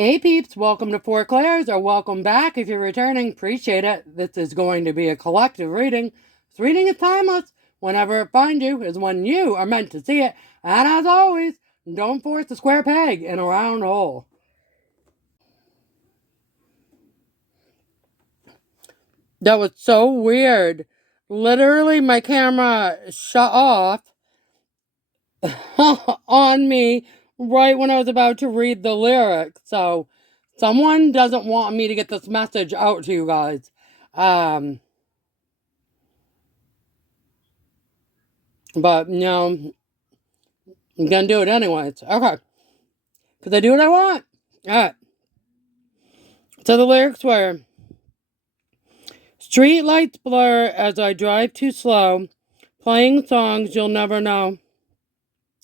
Hey peeps, welcome to Four Clairs, or welcome back if you're returning. Appreciate it. This is going to be a collective reading. This reading is timeless. Whenever it finds you is when you are meant to see it. And as always, don't force a square peg in a round hole. That was so weird. Literally, my camera shut off on me right when I was about to read the lyrics. So, someone doesn't want me to get this message out to you guys. But, I'm gonna do it anyways. Okay. Because I do what I want. Alright. So the lyrics were: street lights blur as I drive too slow, playing songs you'll never know.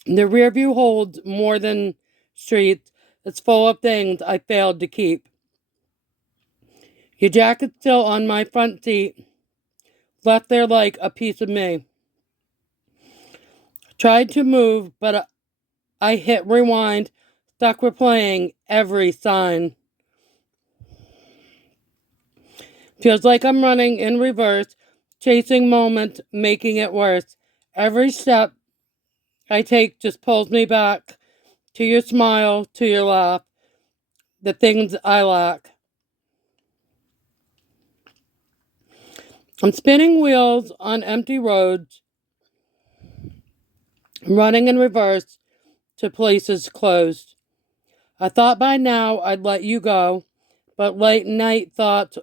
The rear view holds more than streets. It's full of things I failed to keep. Your jacket's still on my front seat, left there like a piece of me. Tried to move, but I hit rewind, stuck replaying every sign. Feels like I'm running in reverse, chasing moments, making it worse. Every step I take just pulls me back to your smile, to your laugh, the things I lack. I'm spinning wheels on empty roads, running in reverse to places closed. I thought by now I'd let you go, but late night thoughts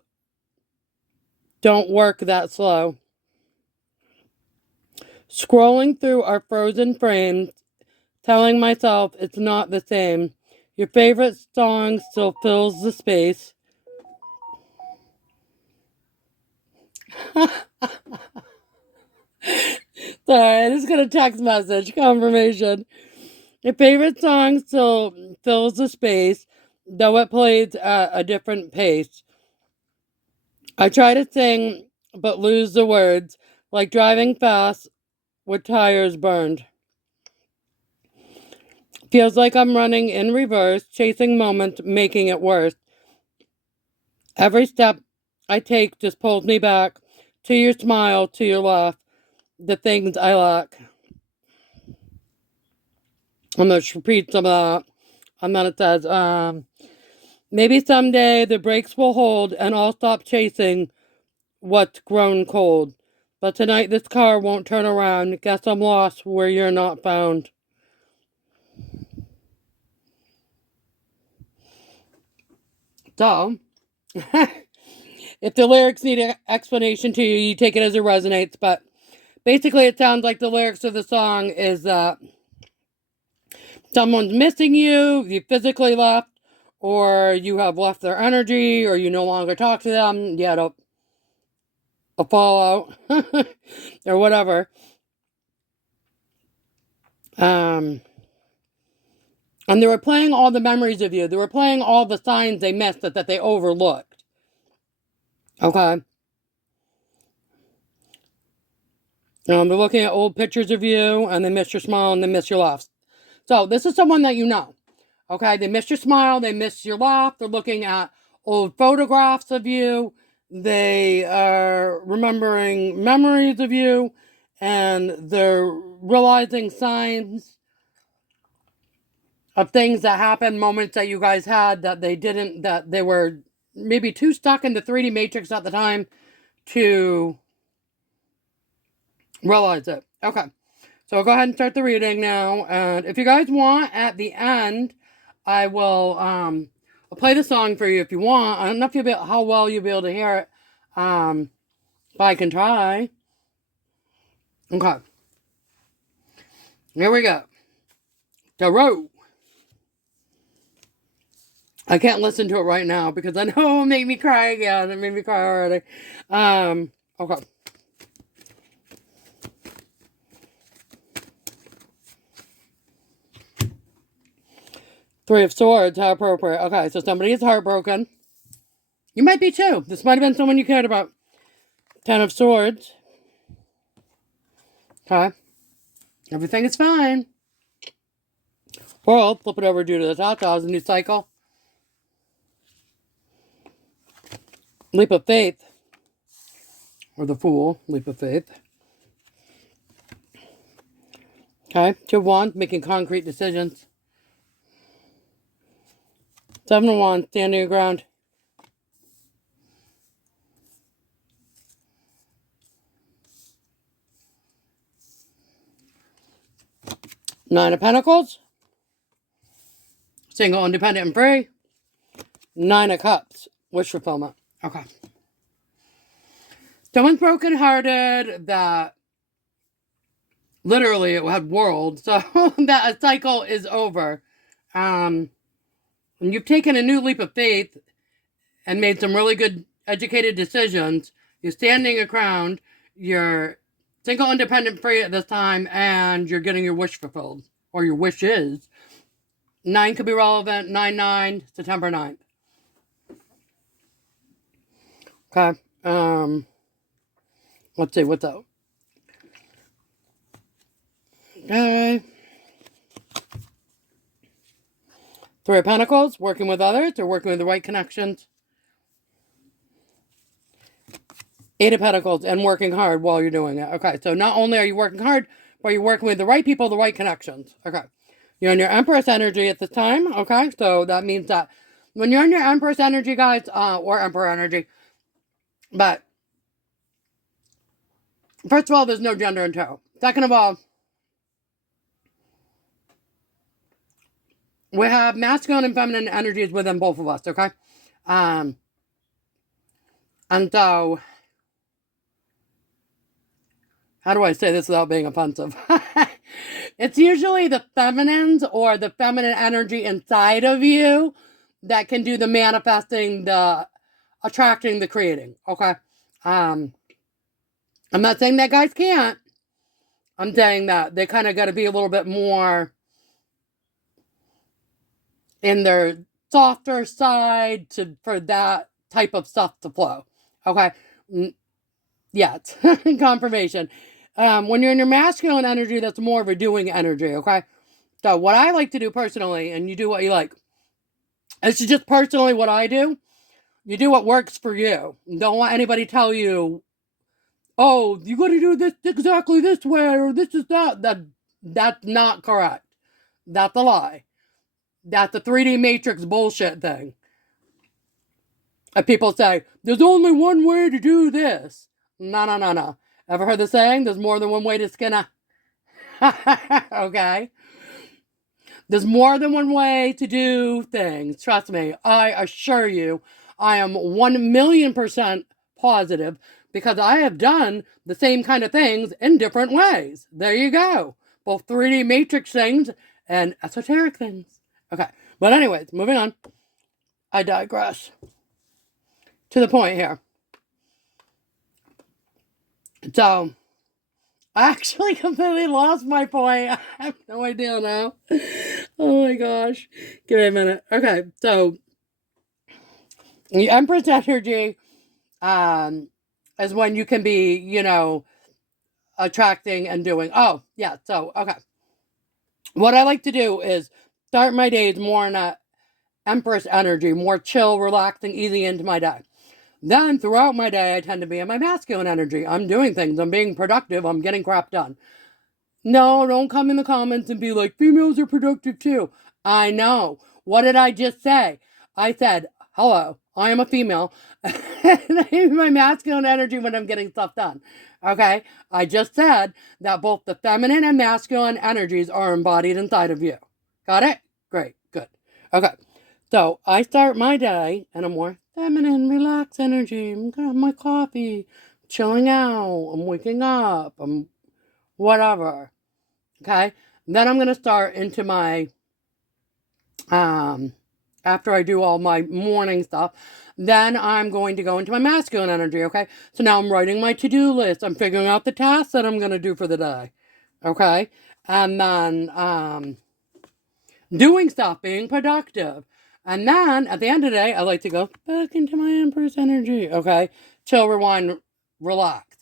don't work that slow. Scrolling through our frozen frames, telling myself it's not the same. Your favorite song still fills the space. Sorry, I just got a text message confirmation. Your favorite song still fills the space, though it plays at a different pace. I try to sing, but lose the words, like driving fast with tires burned. Feels like I'm running in reverse, chasing moments, making it worse. Every step I take just pulls me back to your smile, to your laugh, the things I lack. I'm going to repeat some of that. And then it says, maybe someday the brakes will hold and I'll stop chasing what's grown cold. But tonight this car won't turn around. Guess I'm lost where you're not found. So, if the lyrics need an explanation to you, you take it as it resonates. But basically, it sounds like the lyrics of the song is that someone's missing you, you physically left, or you have left their energy, or you no longer talk to them. You had a fallout, or whatever. And they were playing all the memories of you. They were playing all the signs they missed that they overlooked. Okay? They're looking at old pictures of you, and they miss your smile, and they miss your laughs. So, this is someone that you know. Okay? They miss your smile, they miss your laugh. They're looking at old photographs of you. They are remembering memories of you, and they're realizing signs of things that happened, moments that you guys had that they didn't, that they were maybe too stuck in the 3D matrix at the time to realize it. Okay, so go ahead and start the reading now. And if you guys want, at the end, I will I'll play the song for you if you want. I don't know if you'll be, how well you'll be able to hear it, but I can try. Okay, here we go. The road. I can't listen to it right now because I know it'll make me cry again. It made me cry already. Okay. Three of Swords, how appropriate. Okay, so somebody is heartbroken. You might be too. This might have been someone you cared about. Ten of Swords. Okay. Everything is fine. Or I'll flip it over due to the top. That was a new cycle. Leap of faith, or the Fool, leap of faith. Okay, Two of Wands, making concrete decisions. Seven of Wands, standing your ground. Nine of Pentacles, single, independent, and free. Nine of Cups, wish fulfillment. Okay. Someone's brokenhearted that literally it had world, so that a cycle is over. And you've taken a new leap of faith and made some really good educated decisions. You're standing your ground. You're single, independent, free at this time, and you're getting your wish fulfilled, or your wishes. 9 could be relevant. 9/9, September 9th. Okay. Let's see what's up. Okay. Three of Pentacles, working with others or working with the right connections. Eight of Pentacles, and working hard while you're doing it. Okay, so not only are you working hard, but you're working with the right people, the right connections. Okay. You're in your Empress energy at this time. Okay, so that means that when you're in your Empress energy, guys, or Emperor energy, but first of all, there's no gender in tarot. Second of all, we have masculine and feminine energies within both of us, okay? And so, how do I say this without being offensive? It's usually the feminines or the feminine energy inside of you that can do the manifesting, the attracting, the creating, okay? I'm not saying that guys can't. I'm saying that they kind of got to be a little bit more in their softer side for that type of stuff to flow. Okay. Yeah, confirmation. When you're in your masculine energy, that's more of a doing energy. Okay. So what I like to do personally, and you do what you like. It's just personally what I do. You do what works for you. Don't let anybody tell you, oh, you got to do this exactly this way, or this is that. That's not correct. That's a lie. That's a 3D matrix bullshit thing. And people say, there's only one way to do this. No. Ever heard the saying, there's more than one way to skin a... Okay? There's more than one way to do things. Trust me, I assure you, I am 1,000,000% positive because I have done the same kind of things in different ways. There you go. Both 3D matrix things and esoteric things. Okay, but anyways, moving on. I digress. To the point here. So, I actually completely lost my point. I have no idea now. Oh my gosh. Give me a minute. Okay, so the Empress energy is when you can be, attracting and doing. Oh, yeah, so, okay. What I like to do is start my days more in a Empress energy, more chill, relaxing, easy into my day. Then throughout my day, I tend to be in my masculine energy. I'm doing things. I'm being productive. I'm getting crap done. No, don't come in the comments and be like, females are productive too. I know. What did I just say? I said, hello, I am a female. I use my masculine energy when I'm getting stuff done. Okay? I just said that both the feminine and masculine energies are embodied inside of you. Got it? Great. Good. Okay. So I start my day in a more feminine, relaxed energy. I'm gonna have my coffee, chilling out. I'm waking up. I'm whatever. Okay. Then I'm gonna start into my after I do all my morning stuff, then I'm going to go into my masculine energy. Okay. So now I'm writing my to-do list. I'm figuring out the tasks that I'm gonna do for the day. Okay. And then doing stuff, being productive. And then at the end of the day, I like to go back into my Empress energy. Okay. Chill, rewind, relax.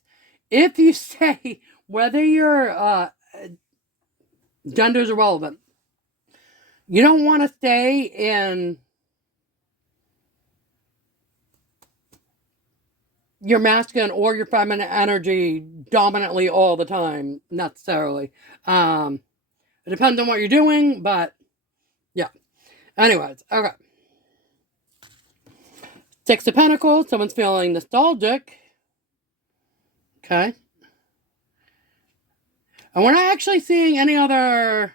If you say whether your gender is irrelevant, you don't want to stay in your masculine or your feminine energy dominantly all the time, necessarily. It depends on what you're doing, but yeah. Anyways, okay. Six of Pentacles, someone's feeling nostalgic. Okay. And we're not actually seeing any other.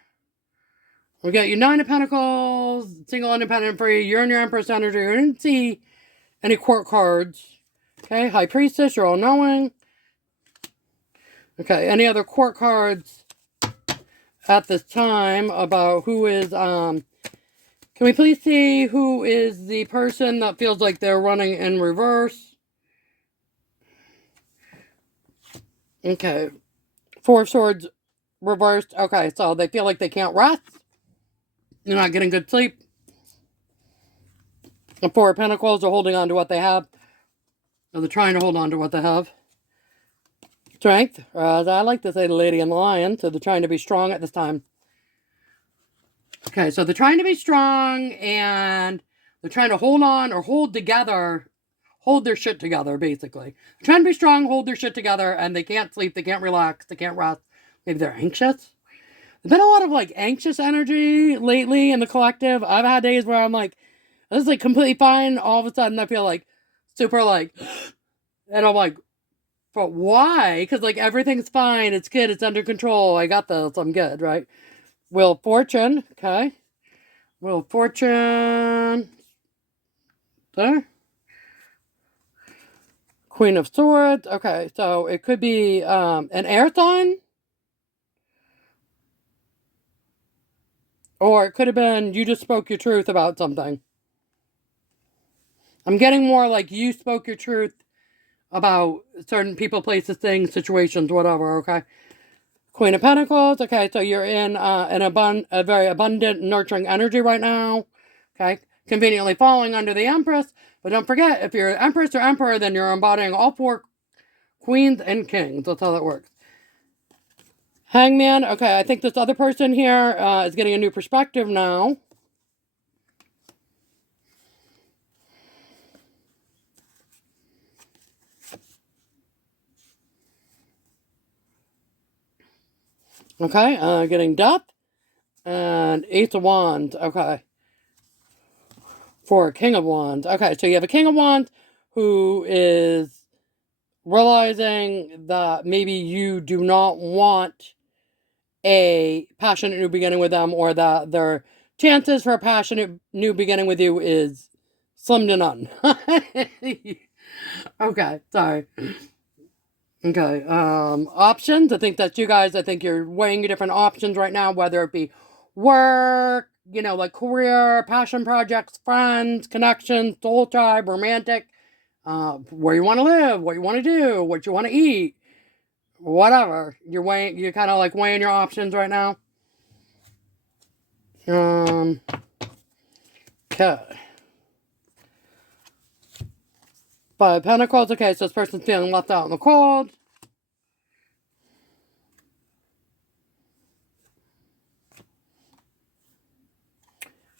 We got your Nine of Pentacles, single, independent, free. You're in your Empress energy. We didn't see any court cards. Okay, High Priestess, you're all knowing. Okay, any other court cards at this time about who is, can we please see who is the person that feels like they're running in reverse? Okay, Four of Swords reversed. Okay, so they feel like they can't rest. They're not getting good sleep. The Four of Pentacles are holding on to what they have. Or they're trying to hold on to what they have. Strength, as I like to say, the Lady and the Lion. So they're trying to be strong at this time. Okay, so they're trying to be strong and they're trying to hold on or hold together, hold their shit together, basically. They're trying to be strong, hold their shit together, and they can't sleep, they can't relax, they can't rest. Maybe they're anxious. There's been a lot of like anxious energy lately in the collective. I've had days where I'm like, this is like completely fine. All of a sudden I feel like super like, and I'm like, but why? Because like everything's fine, it's good, it's under control, I got this, I'm good, right? Wheel of Fortune, okay. Wheel of Fortune. There. Queen of Swords. Okay, so it could be an air sign. Or it could have been you just spoke your truth about something. I'm getting more like you spoke your truth about certain people, places, things, situations, whatever, okay? Queen of Pentacles. Okay, so you're in a very abundant, nurturing energy right now. Okay, conveniently falling under the Empress. But don't forget, if you're Empress or Emperor, then you're embodying all four queens and kings. That's how that works. Hangman. Okay, I think this other person here is getting a new perspective now. Okay, getting Death. And Ace of Wands. Okay. For King of Wands. Okay, so you have a King of Wands who is realizing that maybe you do not want a passionate new beginning with them, or that their chances for a passionate new beginning with you is slim to none. Okay, sorry. Okay, options. I think that's you guys. I think you're weighing your different options right now, whether it be work, you know, like career, passion projects, friends, connections, soul tribe, romantic, where you want to live, what you want to do, what you want to eat, whatever. You're kind of like weighing your options right now. Okay. Five of Pentacles. Okay, so this person's feeling left out in the cold.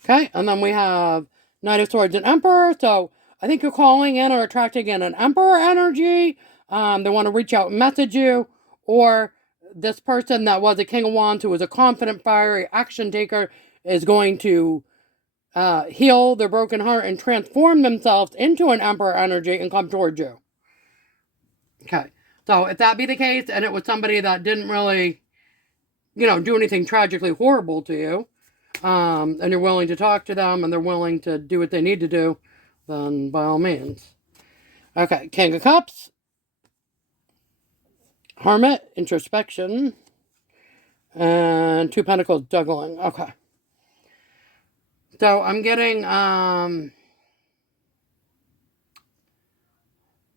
Okay, and then we have Knight of Swords and Emperor. So I think you're calling in or attracting in an Emperor energy. They want to reach out and message you. Or this person that was a King of Wands, who was a confident, fiery action taker, is going to heal their broken heart and transform themselves into an Emperor energy and come towards you. Okay, so if that be the case, and it was somebody that didn't really, you know, do anything tragically horrible to you, and you're willing to talk to them and they're willing to do what they need to do, then by all means. Okay, King of Cups. Hermit, introspection. And Two Pentacles, juggling. Okay. So I'm getting,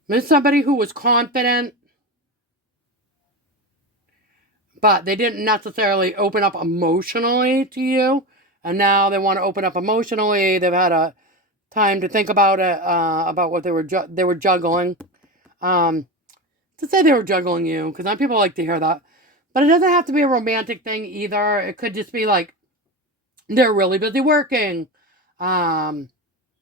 there's somebody who was confident, but they didn't necessarily open up emotionally to you. And now they want to open up emotionally. They've had a time to think about it, about what they were juggling. To say they were juggling you, because some people like to hear that. But it doesn't have to be a romantic thing either. It could just be like, they're really busy working.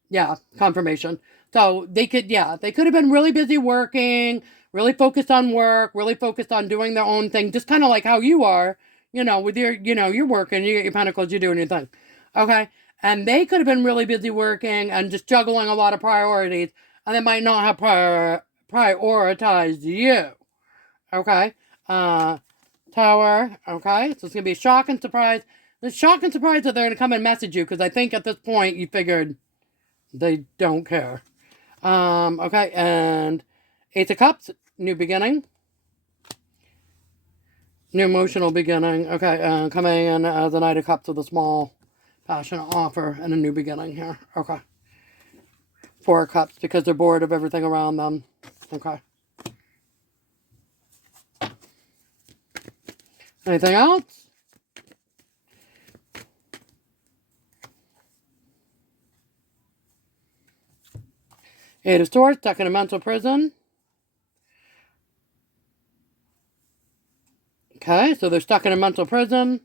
Yeah, confirmation. So they could, yeah, they could have been really busy working, really focused on work, really focused on doing their own thing, just kind of like how you are, with your, you're working, you get your pentacles, you're doing your thing. Okay. And they could have been really busy working and just juggling a lot of priorities, and they might not have prioritized you. Okay. Uh, Tower. Okay. So it's going to be shock and surprise. The shock and surprise that they're going to come and message you, because I think at this point you figured they don't care. Okay, and Ace of Cups, new beginning. New emotional beginning. Okay, coming in as a Knight of Cups with a small passionate offer and a new beginning here. Okay. Four of Cups because they're bored of everything around them. Okay. Anything else? Eight of Swords, stuck in a mental prison. Okay, so they're stuck in a mental prison.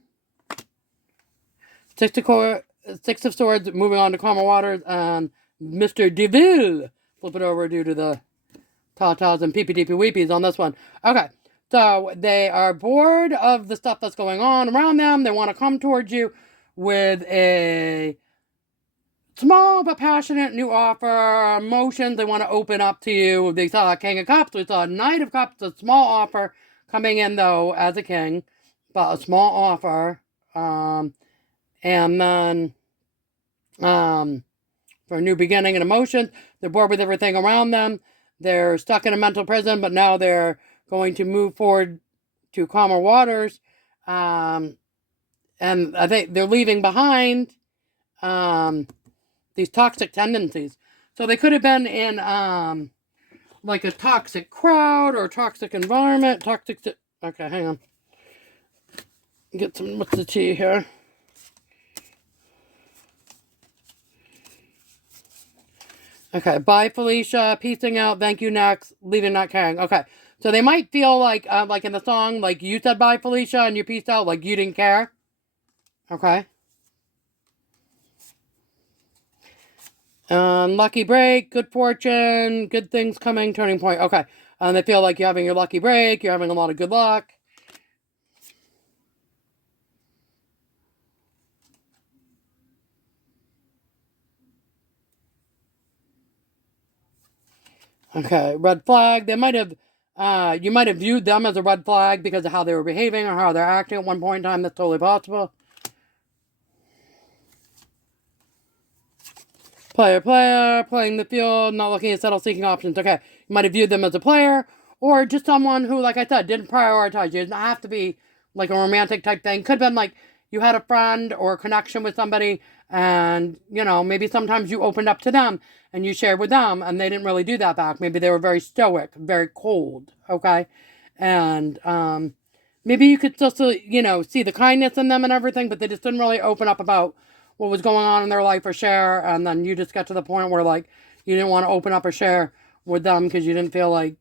Six of Swords, moving on to calmer waters, and Mr. DeVille. Flip it over due to the tatas and peepee weepies on this one. Okay, so they are bored of the stuff that's going on around them. They want to come towards you with a small but passionate new offer, emotions. They want to open up to you. They saw a King of Cups. We saw a Knight of Cups, a small offer coming in though as a king, but a small offer. And then for a new beginning and emotions. They're bored with everything around them. They're stuck in a mental prison, but now they're going to move forward to calmer waters. And I think they're leaving behind these toxic tendencies. So they could have been in like a toxic crowd or a toxic environment. Okay, hang on. Get some, what's the tea here? Okay, bye Felicia, peacing out, thank you next, leaving not caring. Okay, so they might feel like in the song, like you said bye Felicia and you peaced out, like you didn't care. Okay. Lucky break, good fortune, good things coming, turning point. Okay, and they feel like you're having your lucky break, you're having a lot of good luck. Okay, red flag. They might have, you might have viewed them as a red flag because of how they were behaving or how they're acting at one point in time. That's totally possible. Player, playing the field, not looking at settle, seeking options. Okay, you might have viewed them as a player or just someone who, like I said, didn't prioritize you. It doesn't have to be like a romantic type thing. Could have been like you had a friend or a connection with somebody and, maybe sometimes you opened up to them and you shared with them and they didn't really do that back. Maybe they were very stoic, very cold, okay? And maybe you could still, see the kindness in them and everything, but they just didn't really open up about what was going on in their life or share, and then you just got to the point where like you didn't want to open up or share with them because you didn't feel like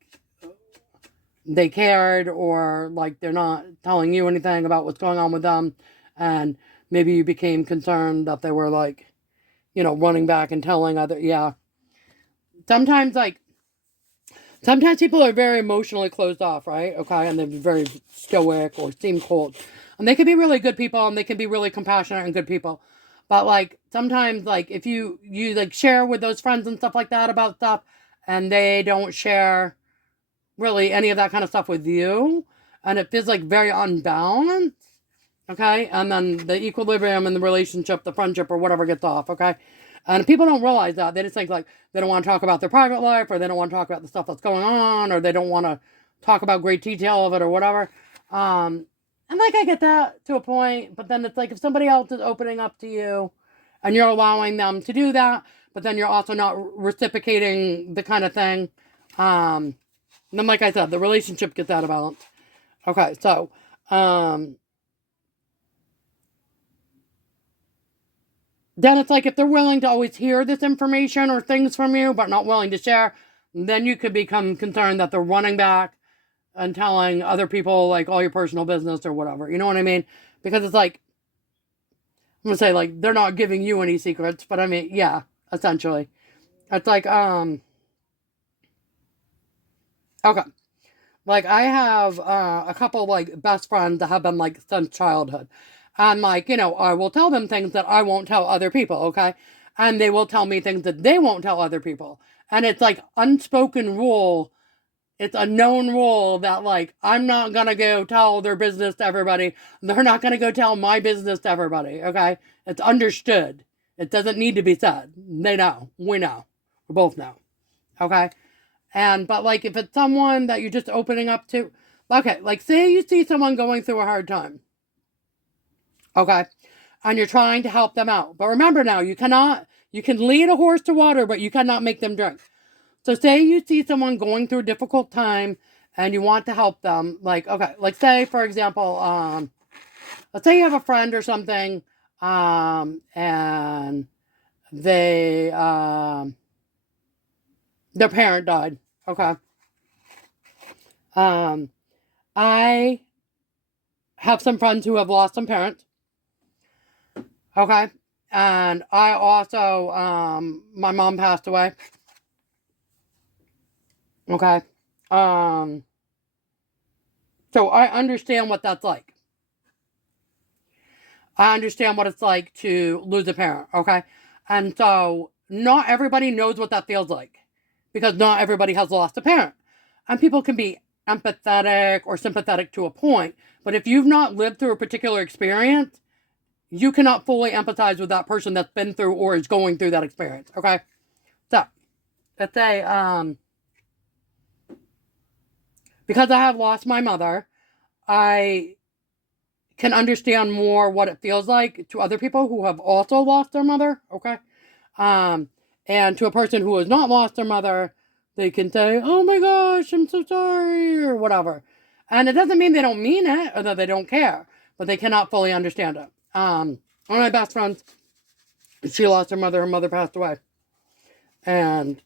they cared or like they're not telling you anything about what's going on with them, and maybe you became concerned that they were like running back and telling sometimes people are very emotionally closed off, right? Okay, and they're very stoic or seem cold, and they can be really good people and they can be really compassionate and good people. But like sometimes like if you like share with those friends and stuff like that about stuff and they don't share really any of that kind of stuff with you and it feels like very unbalanced, okay? And then the equilibrium in the relationship, the friendship or whatever gets off, okay? And people don't realize that. They just think like they don't want to talk about their private life or they don't want to talk about the stuff that's going on or they don't want to talk about great detail of it or whatever. And like I get that to a point, but then it's like if somebody else is opening up to you and you're allowing them to do that, but then you're also not reciprocating the kind of thing, then like I said, the relationship gets out of balance. Okay, so then it's like if they're willing to always hear this information or things from you, but not willing to share, then you could become concerned that they're running back and telling other people like all your personal business or whatever. You know what I mean? Because it's like, I'm going to say like they're not giving you any secrets, but I mean, yeah, essentially. It's like, okay. Like, I have a couple, like, best friends that have been, like, since childhood. And, like, I will tell them things that I won't tell other people, okay? And they will tell me things that they won't tell other people. And it's, like, unspoken rule. It's a known rule that, like, I'm not gonna go tell their business to everybody. They're not gonna go tell my business to everybody, okay? It's understood. It doesn't need to be said. They know. We know. We both know, okay? But like, if it's someone that you're just opening up to, okay, like, say you see someone going through a hard time, okay, and you're trying to help them out. But remember now, you can lead a horse to water, but you cannot make them drink. So say you see someone going through a difficult time and you want to help them, like, okay, like, say, for example, let's say you have a friend or something, and they, their parent died, okay. Um, I have some friends who have lost some parents. Okay. And I also, my mom passed away. Okay. Um, so I understand what that's like. I understand what it's like to lose a parent. Okay. And so not everybody knows what that feels like because not everybody has lost a parent. And people can be empathetic or sympathetic to a point. But if you've not lived through a particular experience, you cannot fully empathize with that person that's been through or is going through that experience. Okay. So let's say, because I have lost my mother, I can understand more what it feels like to other people who have also lost their mother. Okay. Um, and to a person who has not lost their mother, they can say, "Oh my gosh, I'm so sorry," or whatever. And it doesn't mean they don't mean it or that they don't care, but they cannot fully understand it. One of my best friends, she lost her mother passed away. And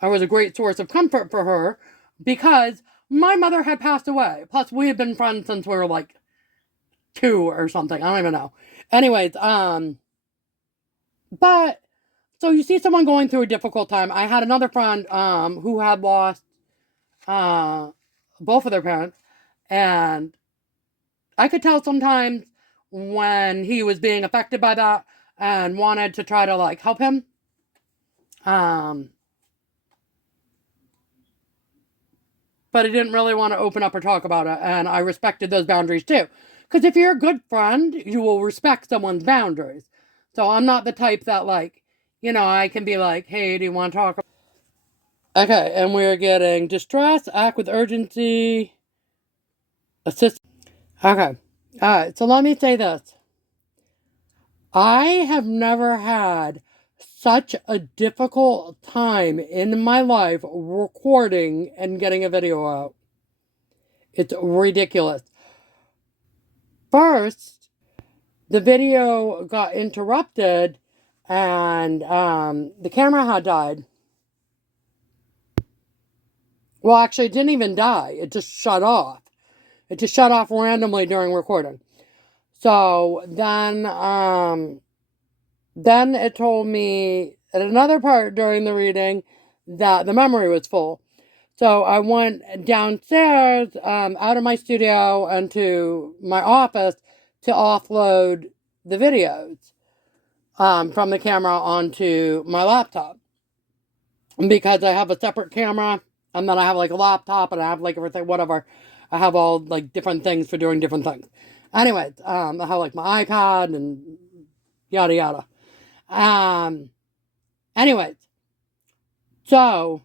I was a great source of comfort for her because my mother had passed away. Plus, we had been friends since we were like 2 or something. I don't even know. Anyways, but so you see someone going through a difficult time. I had another friend who had lost uh both of their parents, and I could tell sometimes when he was being affected by that and wanted to try to like help him. Um but I didn't really want to open up or talk about it, and I respected those boundaries too. Because if you're a good friend, you will respect someone's boundaries. So I'm not the type that, like, I can be like, "Hey, do you want to talk?" Okay, and we're getting distress, act with urgency, assist. Okay, alright, so let me say this. I have never had such a difficult time in my life recording and getting a video out. It's ridiculous. First, the video got interrupted and the camera had died. Well, actually, it didn't even die. It just shut off. It just shut off randomly during recording. So then it told me at another part during the reading that the memory was full. So I went downstairs out of my studio and to my office to offload the videos from the camera onto my laptop. Because I have a separate camera and then I have like a laptop and I have like everything, whatever. I have all like different things for doing different things. Anyways, I have like my iPad and yada yada. Anyways, so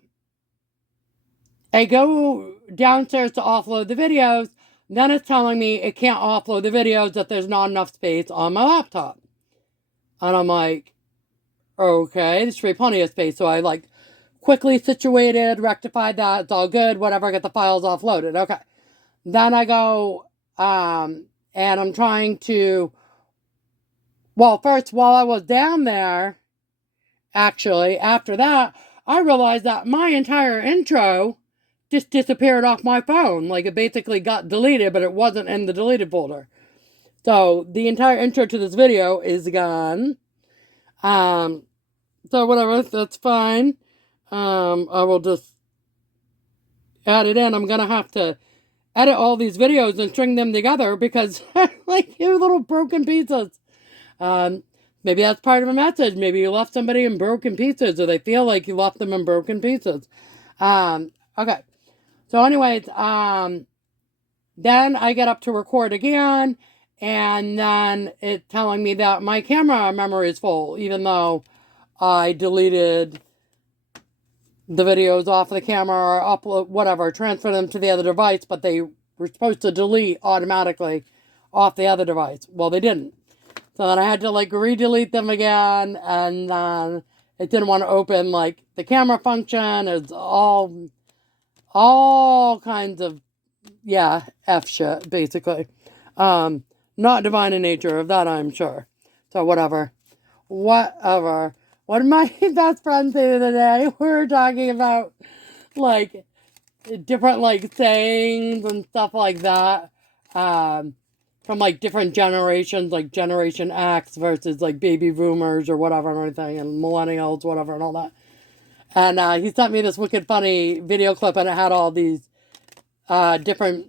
I go downstairs to offload the videos. Then it's telling me it can't offload the videos, that there's not enough space on my laptop. And I'm like, okay, there should be plenty of space. So I like quickly situated, rectified that. It's all good. Whatever, get the files offloaded. Okay. Then I go, and I'm trying to, well, first, while I was down there, actually, after that, I realized that my entire intro just disappeared off my phone. Like, it basically got deleted, but it wasn't in the deleted folder. So the entire intro to this video is gone. So whatever, that's fine. I will just add it in. I'm gonna have to edit all these videos and string them together because like you're little broken pieces. Um, Maybe that's part of a message. Maybe you left somebody in broken pieces, or they feel like you left them in broken pieces. Okay. So, anyways, then I get up to record again, and then it's telling me that my camera memory is full, even though I deleted the videos off of the camera or upload, whatever, transfer them to the other device, but they were supposed to delete automatically off the other device. Well, they didn't. So then I had to like re-delete them again, and then it didn't want to open like the camera function. It's all kinds of, yeah, F shit, basically. Not divine in nature, of that I'm sure. So whatever. Whatever. What did my best friend say the other day? We were talking about like different like sayings and stuff like that. From like different generations, like Generation X versus like baby boomers or whatever and everything, and millennials, whatever, and all that. And he sent me this wicked funny video clip, and it had all these different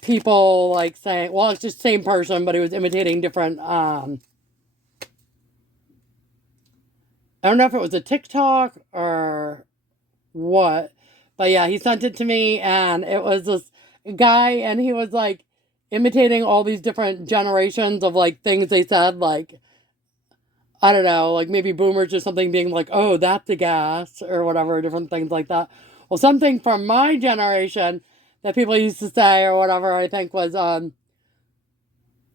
people like saying, well, it's just the same person, but he was imitating different. I don't know if it was a TikTok or what, but yeah, he sent it to me, and it was this guy, and he was like imitating all these different generations of like things they said, like I don't know, like maybe boomers or something being like, oh, that's a gas or whatever, different things like that. Well, something from my generation that people used to say or whatever, I think was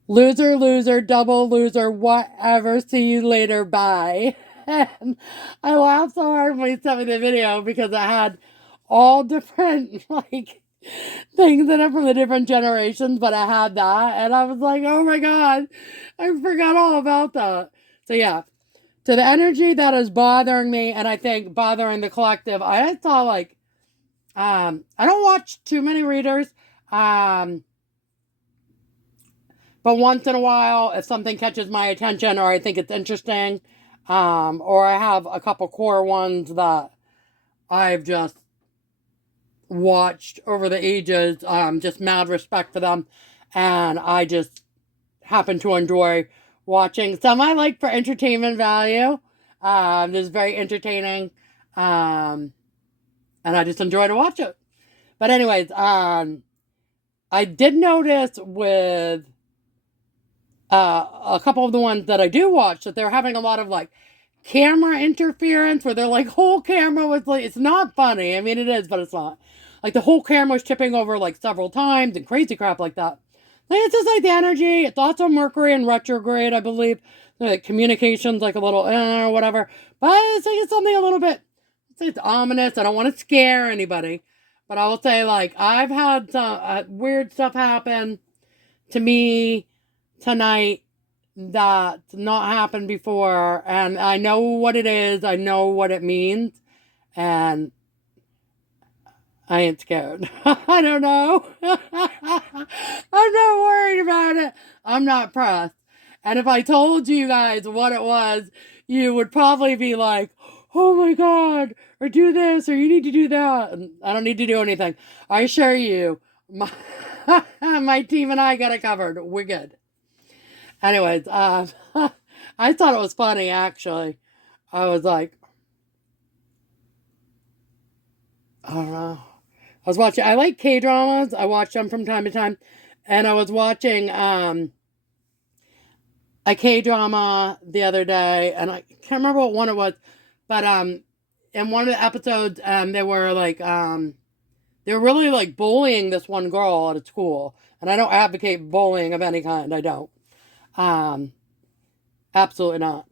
loser, loser, double loser, whatever, see you later, bye. And I laughed so hard when he sent me the video because it had all different like things in it from the different generations, but I had that, and I was like, oh my god, I forgot all about that. So yeah, to the energy that is bothering me, and I think bothering the collective, I saw like, I don't watch too many readers, but once in a while, if something catches my attention or I think it's interesting, or I have a couple core ones that I've just watched over the ages, just mad respect for them, and I just happen to enjoy watching some I like for entertainment value. Just very entertaining, and I just enjoy to watch it. But anyways, I did notice with a couple of the ones that I do watch that they're having a lot of like camera interference where they're like whole camera was like, it's not funny. I mean, it is, but it's not. Like the whole camera was tipping over like several times and crazy crap like that. Like, it's just like the energy. It's also Mercury in retrograde, I believe. Like communications, like a little or whatever. But it's like it's something a little bit. It's ominous. I don't want to scare anybody, but I will say like I've had some weird stuff happen to me tonight that's not happened before, and I know what it is. I know what it means, and I ain't scared. I don't know. I'm not worried about it. I'm not pressed. And if I told you guys what it was, you would probably be like, oh my God, or do this, or you need to do that. And I don't need to do anything. I assure you, my team and I got it covered. We're good. Anyways, I thought it was funny, actually. I was like, I don't know. I like K-dramas. I watch them from time to time. And I was watching a K-drama the other day, and I can't remember what one it was, but in one of the episodes, they were like, they were really like bullying this one girl at a school. And I don't advocate bullying of any kind. I don't. Absolutely not.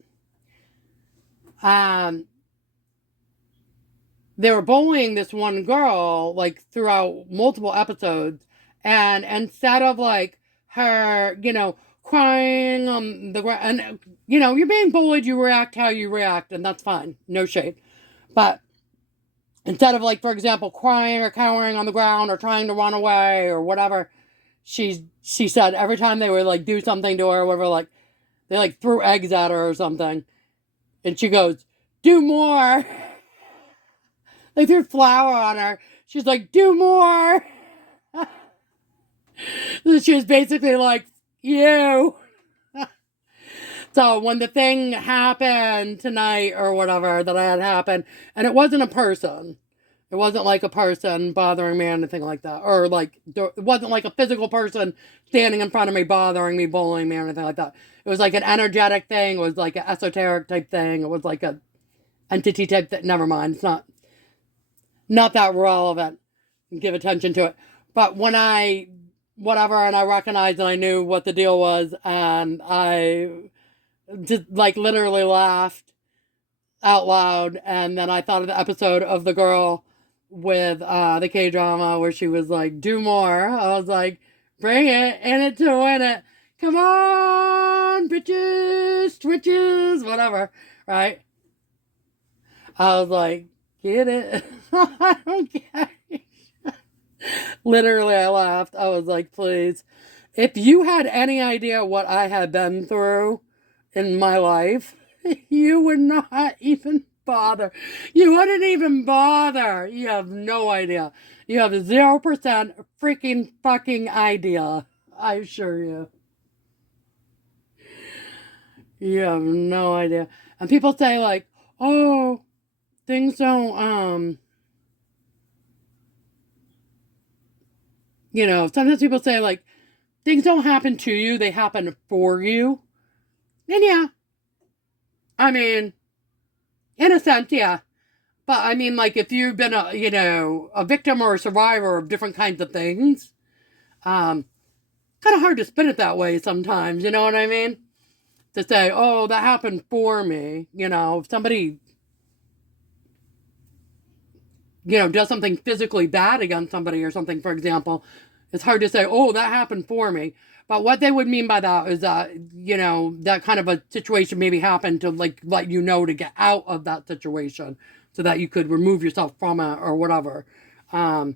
They were bullying this one girl like throughout multiple episodes, and instead of like her, crying on the ground, and you're being bullied, you react how you react, and that's fine, no shade. But instead of like, for example, crying or cowering on the ground or trying to run away or whatever, she said every time they would like do something to her or whatever, like they like threw eggs at her or something, and she goes, do more. They threw flour on her. She's like, do more. She was basically like, you. So when the thing happened tonight or whatever that I had happened, and it wasn't a person. It wasn't like a person bothering me or anything like that. Or like, it wasn't like a physical person standing in front of me bothering me, bullying me or anything like that. It was like an energetic thing. It was like an esoteric type thing. It was like a entity type thing. Never mind. It's not that relevant. Give attention to it. But when I, whatever, and I recognized and I knew what the deal was, and I just like literally laughed out loud, and then I thought of the episode of the girl with the K-drama where she was like, do more. I was like, bring it, in it to win it. Come on, bitches, twitches, whatever, right? I was like, get it. I don't care. Literally, I laughed. I was like, please. If you had any idea what I had been through in my life, you would not even bother. You wouldn't even bother. You have no idea. You have 0% freaking fucking idea. I assure you. You have no idea. And people say like, oh, things don't, sometimes people say like, things don't happen to you, they happen for you. And yeah, I mean, in a sense, yeah. But I mean, like, if you've been a victim or a survivor of different kinds of things, kind of hard to spin it that way sometimes, you know what I mean? To say, oh, that happened for me. If somebody, does something physically bad against somebody or something, for example, it's hard to say, oh, that happened for me. But what they would mean by that is that, that kind of a situation maybe happened to, like, let you know to get out of that situation so that you could remove yourself from it or whatever. But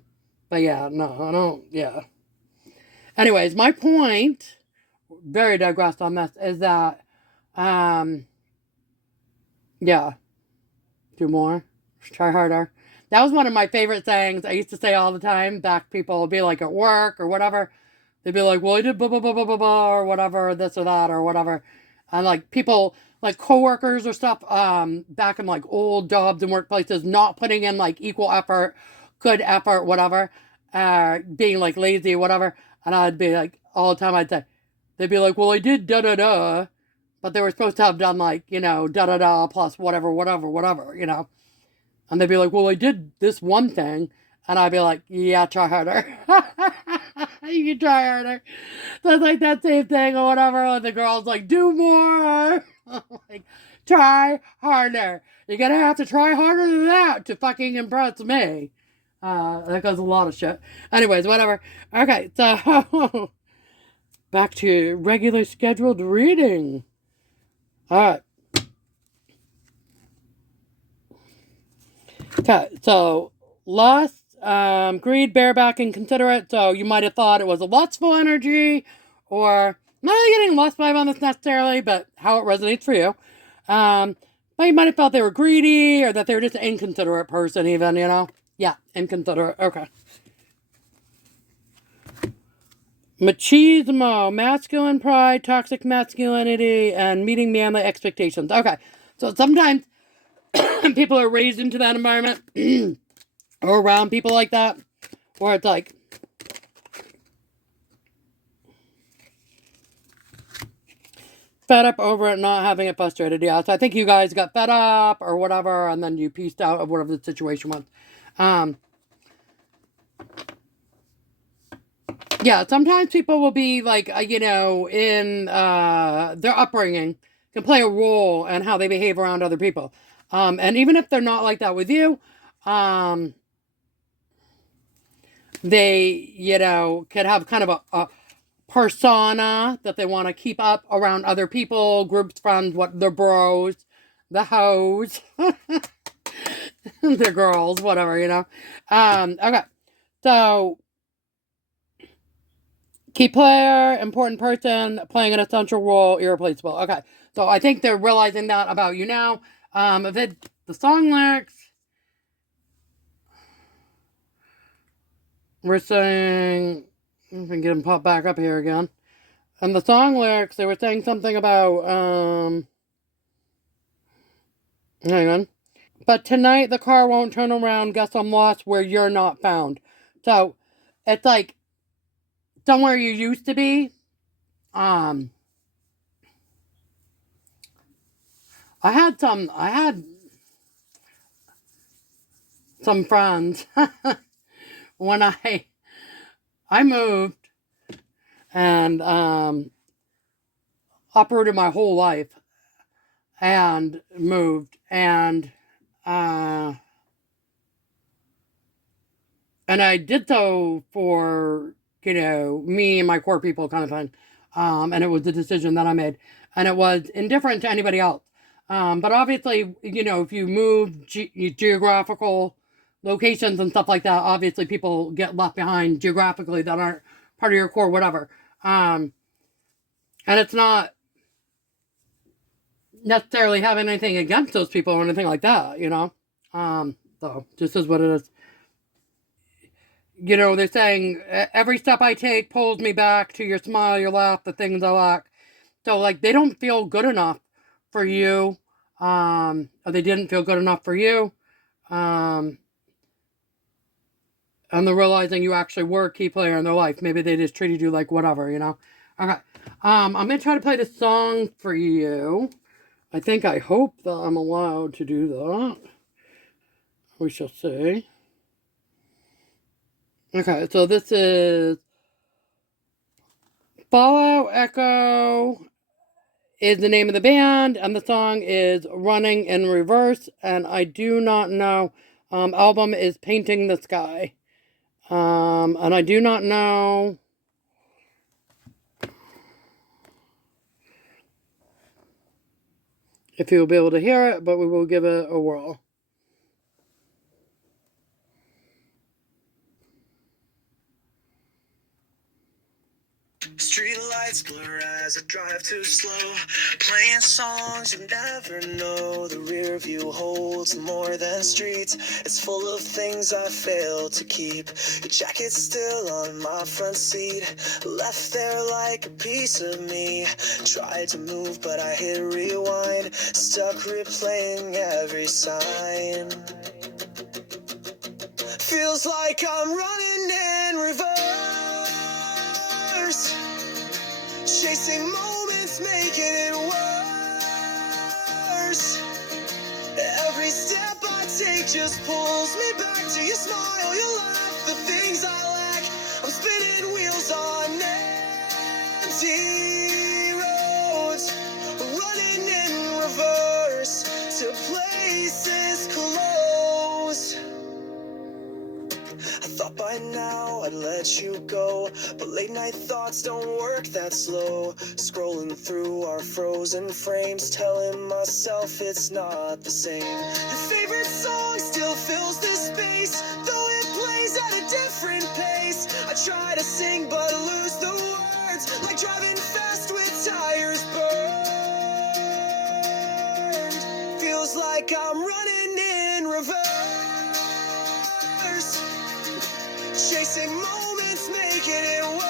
yeah, no, I don't, yeah. Anyways, my point, very digressed on this, is that, yeah, do more, try harder. That was one of my favorite sayings I used to say all the time. Back people would be like at work or whatever. They'd be like, well, I did blah, blah, blah, blah, blah, blah, or whatever, this or that, or whatever. And like people, like coworkers or stuff, back in like old jobs and workplaces, not putting in like equal effort, good effort, whatever, being like lazy, whatever. And I'd be like, all the time I'd say, they'd be like, well, I did da da da, but they were supposed to have done like, da da da plus whatever, whatever, whatever, And they'd be like, well, I did this one thing. And I'd be like, yeah, try harder. You can try harder. So it's like that same thing or whatever. And the girl's like, do more. Like, try harder. You're going to have to try harder than that to fucking impress me. That goes a lot of shit. Anyways, whatever. Okay, so back to regular scheduled reading. All right. Okay, so lust, greed, bareback, inconsiderate. So you might have thought it was a lustful energy, or not really getting lust vibe on this necessarily, but how it resonates for you. But you might have felt they were greedy, or that they were just an inconsiderate person even, Yeah, inconsiderate, okay. Machismo, masculine pride, toxic masculinity, and meeting manly expectations. Okay, so sometimes people are raised into that environment or around people like that, where it's like, fed up over it, not having it, frustrated. Yeah, so I think you guys got fed up or whatever, and then you pieced out of whatever the situation was. Yeah, sometimes people will be like, in their upbringing can play a role in how they behave around other people. And even if they're not like that with you, they, could have kind of a persona that they want to keep up around other people, groups, friends, their bros, the hoes, their girls, whatever, Okay, so key player, important person, playing an essential role, irreplaceable. Okay, so I think they're realizing that about you now. If it the song lyrics were saying, if I can get them pop back up here again. And the song lyrics, they were saying something about, hang on. But tonight the car won't turn around. Guess I'm lost where you're not found. So it's like somewhere you used to be. I had some friends when I moved and uprooted my whole life and moved uh and I did so for, me and my core people kind of thing. And it was a decision that I made. And it was indifferent to anybody else. But obviously, if you move geographical locations and stuff like that, obviously people get left behind geographically that aren't part of your core, whatever. And it's not necessarily having anything against those people or anything like that, So, this is what it is. They're saying every step I take pulls me back to your smile, your laugh, the things I lack. So, like, they don't feel good enough for you, or they didn't feel good enough for you, and they're realizing you actually were a key player in their life. Maybe they just treated you like whatever, Okay. I'm going to try to play this song for you. I hope that I'm allowed to do that. We shall see. Okay, so this is Fallout Echo is the name of the band, and the song is Running in Reverse, and I do not know. Album is Painting the Sky. And I do not know if you'll be able to hear it, but we will give it a whirl. Street lights blur as I drive too slow, playing songs you never know. The rear view holds more than streets. It's full of things I failed to keep. Your jacket's still on my front seat, left there like a piece of me. Tried to move but I hit rewind, stuck replaying every sign. Feels like I'm running in reverse, chasing moments, making it worse. Every step I take just pulls me back to your smile, your laugh, the things I lack. I'm spinning wheels on empty roads, running in reverse to places close. I thought by now I'd let you go, but late night thoughts don't work that slow. Scrolling through our frozen frames, telling myself it's not the same. Your favorite song still fills this space, though it plays at a different pace. I try to sing but lose the words, like driving fast with tires burned. Feels like I'm running in reverse, chasing moments, making it worse.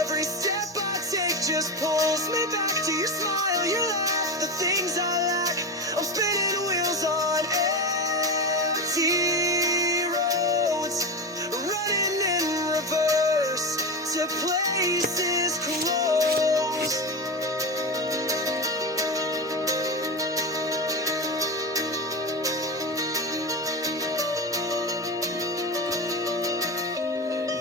Every step I take just pulls me back to your smile, your laugh, the things I lack. I'm spinning wheels on empty roads, running in reverse to places close.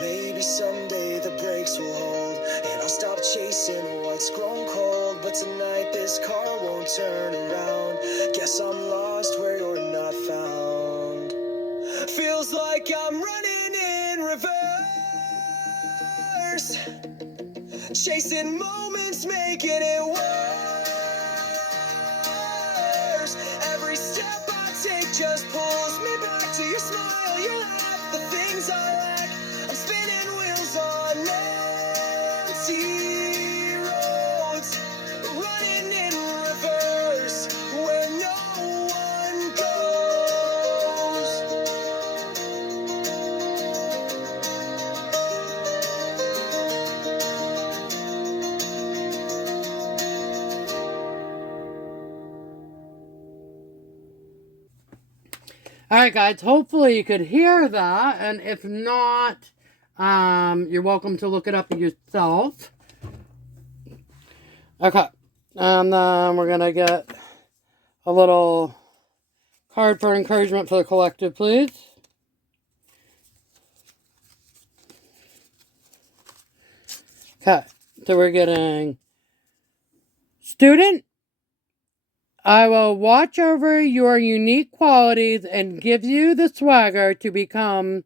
Maybe someday the brakes will hold and I'll stop chasing what's grown cold. But tonight this car won't turn around. Guess I'm lost where you're not found. Feels like I'm running in reverse, chasing moments, making it worse. Every step I take just pulls me back to your smile, your laugh, the things I lack. I'm spinning wheels on empty roads, running in reverse Alright guys, hopefully you could hear that, and if not, you're welcome to look it up yourself. Okay, and then we're gonna get a little card for encouragement for the collective, please. Okay, so we're getting student. I will watch over your unique qualities and give you the swagger to become...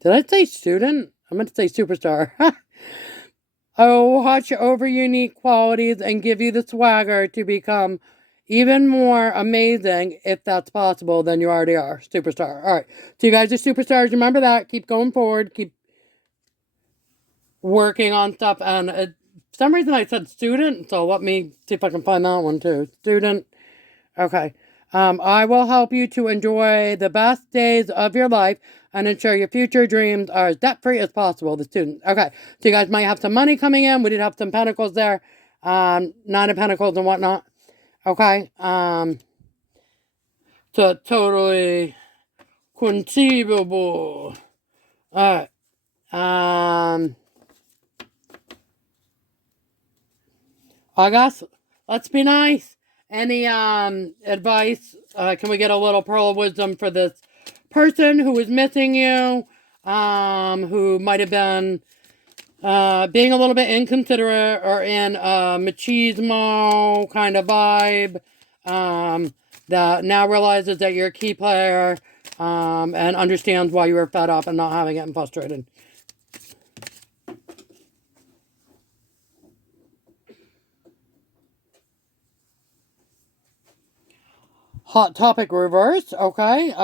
Did I say student? I meant to say superstar. I will watch over your unique qualities and give you the swagger to become even more amazing, if that's possible, than you already are. Superstar. All right. So you guys are superstars. Remember that. Keep going forward. Keep working on stuff. And for some reason I said student, so let me see if I can find that one too. Student. Okay. I will help you to enjoy the best days of your life and ensure your future dreams are as debt-free as possible. The student. Okay. So you guys might have some money coming in. We did have some pentacles there. Nine of pentacles and whatnot. Okay. So totally conceivable. Alright. I guess let's be nice. Any advice? Can we get a little pearl of wisdom for this person who is missing you? Who might have been being a little bit inconsiderate or in a machismo kind of vibe. That now realizes that you're a key player, and understands why you were fed up and not having it and frustrated. Hot topic reverse, okay. So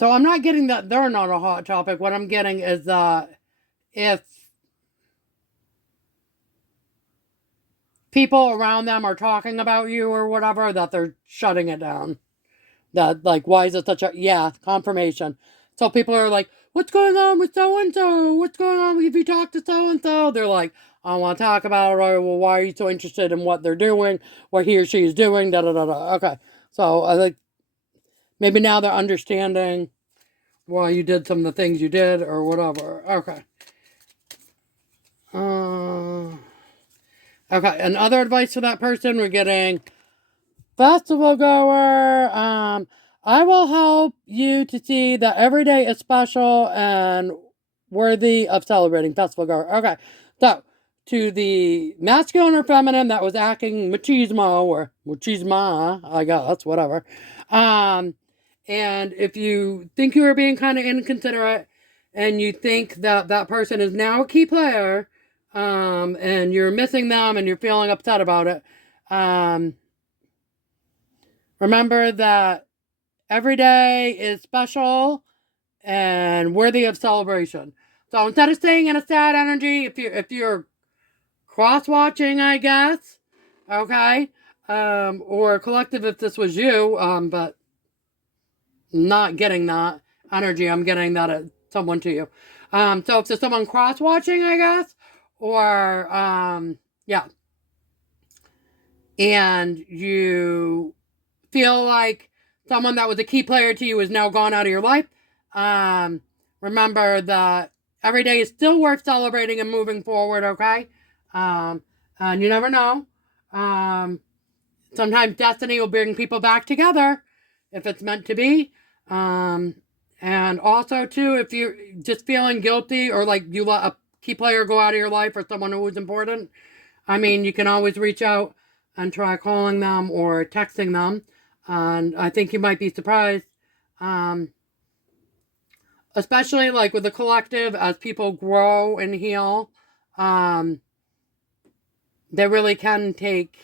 I'm not getting that they're not a hot topic. What I'm getting is if people around them are talking about you or whatever, that they're shutting it down. That, like, why is it such a... Yeah, confirmation. So people are like, what's going on with so-and-so? What's going on if you talk to so-and-so? They're like, I don't want to talk about it. Or, well, why are you so interested in what they're doing? What he or she is doing? Da-da-da-da. Okay. So I think maybe now they're understanding why you did some of the things you did or whatever. Okay. Okay. And other advice for that person, we're getting... Festival goer, I will help you to see that every day is special and worthy of celebrating. Festival goer. Okay, so to the masculine or feminine that was acting machismo or machisma, I guess, whatever. And if you think you were being kind of inconsiderate and you think that that person is now a key player, and you're missing them and you're feeling upset about it, remember that every day is special and worthy of celebration. So instead of staying in a sad energy, if you're cross-watching, I guess, okay, or collective if this was you, but not getting that energy, I'm getting that at someone to you. So if there's someone cross-watching, I guess, or, yeah, and you feel like someone that was a key player to you is now gone out of your life, remember that every day is still worth celebrating and moving forward, okay? And you never know. Sometimes destiny will bring people back together if it's meant to be. And also, too, if you're just feeling guilty or like you let a key player go out of your life or someone who was important, I mean, you can always reach out and try calling them or texting them. And I think you might be surprised, especially like with the collective, as people grow and heal, they really can take,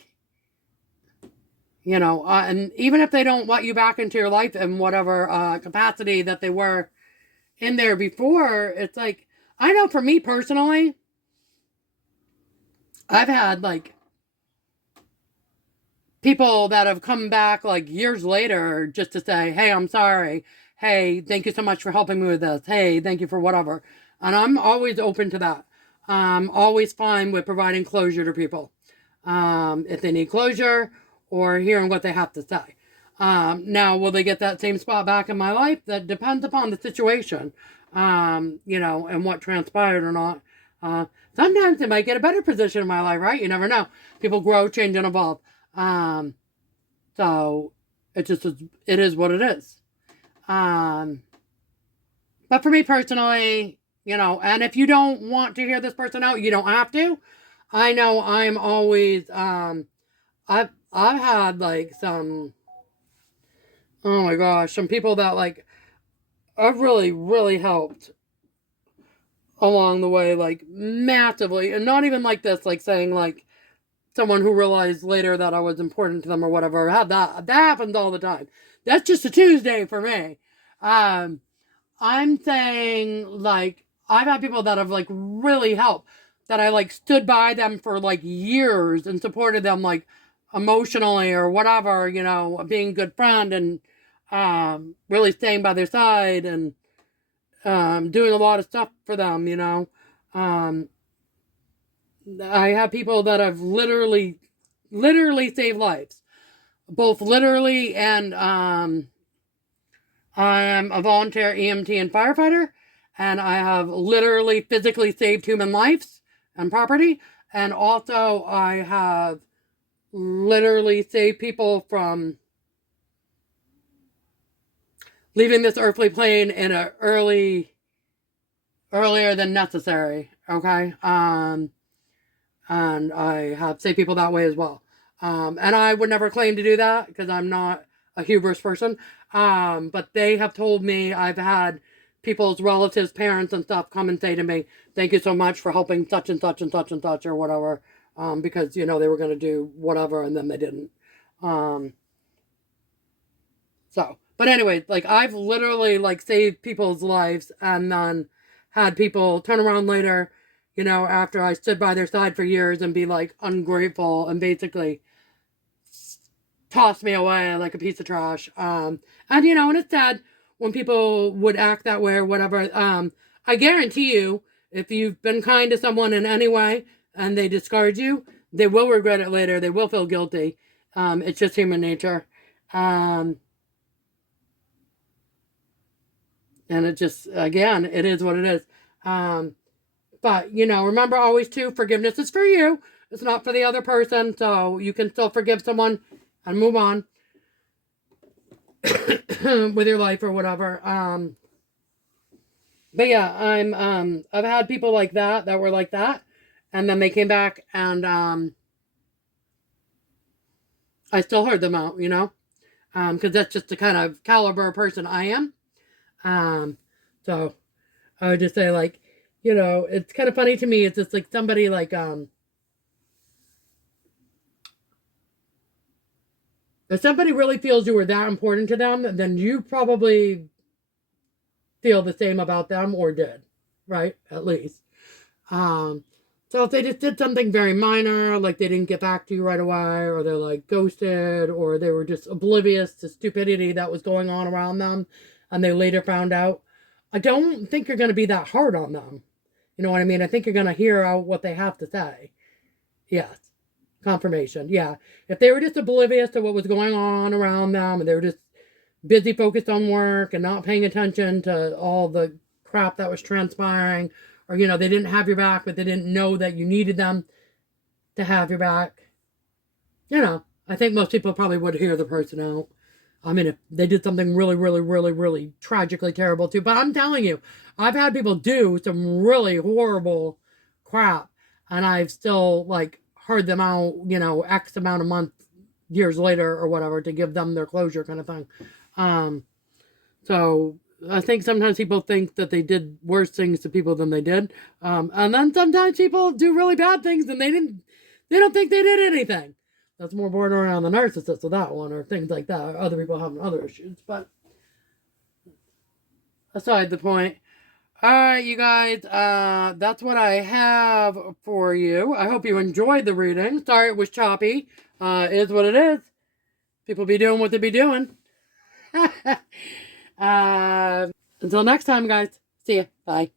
you know, and even if they don't let you back into your life in whatever capacity that they were in there before, it's like, I know for me personally, I've had like people that have come back like years later just to say, hey, I'm sorry. Hey, thank you so much for helping me with this. Hey, thank you for whatever. And I'm always open to that. I'm always fine with providing closure to people. If they need closure or hearing what they have to say. Now, will they get that same spot back in my life? That depends upon the situation, and what transpired or not. Sometimes they might get a better position in my life, right? You never know. People grow, change, and evolve. So it is what it is. But for me personally, and if you don't want to hear this person out, you don't have to. I know I'm always, I've had like some, oh my gosh, some people that like have really, really helped along the way, like massively, and not even like this, like saying like someone who realized later that I was important to them or whatever. I had that happens all the time. That's just a Tuesday for me. I'm saying like I've had people that have like really helped, that I like stood by them for like years and supported them like emotionally or whatever, being a good friend and really staying by their side and doing a lot of stuff for them, I have people that have literally saved lives, both literally and I am a volunteer EMT and firefighter, and I have literally physically saved human lives and property, and also I have literally saved people from leaving this earthly plane in a earlier than necessary. Okay, and I have saved people that way as well. And I would never claim to do that because I'm not a hubris person. But they have told me, I've had people's relatives, parents, and stuff come and say to me, "Thank you so much for helping such and such and such and such or whatever," because they were going to do whatever and then they didn't. But anyway, like I've literally like saved people's lives and then had people turn around later, after I stood by their side for years and be like ungrateful and basically toss me away like a piece of trash. And it's sad when people would act that way or whatever. I guarantee you, if you've been kind to someone in any way and they discard you, they will regret it later. They will feel guilty. It's just human nature. And it just, again, it is what it is. But, remember always too, forgiveness is for you. It's not for the other person. So you can still forgive someone and move on with your life or whatever. But yeah, I've had people like that were like that. And then they came back and, I still heard them out, cause that's just the kind of caliber person I am. So I would just say like, it's kind of funny to me. It's just like somebody like, if somebody really feels you were that important to them, then you probably feel the same about them or did, right? At least. So if they just did something very minor, like they didn't get back to you right away, or they're like ghosted, or they were just oblivious to stupidity that was going on around them, and they later found out, I don't think you're going to be that hard on them. You know what I mean? I think you're going to hear out what they have to say. Yes. Confirmation. Yeah. If they were just oblivious to what was going on around them and they were just busy focused on work and not paying attention to all the crap that was transpiring, or, they didn't have your back, but they didn't know that you needed them to have your back. I think most people probably would hear the person out. I mean, if they did something really, really, really, really tragically terrible too. But I'm telling you, I've had people do some really horrible crap, and I've still, like, heard them out, X amount of months, years later or whatever, to give them their closure kind of thing. So I think sometimes people think that they did worse things to people than they did. And then sometimes people do really bad things and they don't think they did anything. That's more bordering on the narcissist with that one, or things like that. Other people having other issues, but aside the point. All right, you guys, that's what I have for you. I hope you enjoyed the reading. Sorry it was choppy. It is what it is. People be doing what they be doing. Until next time, guys. See ya. Bye.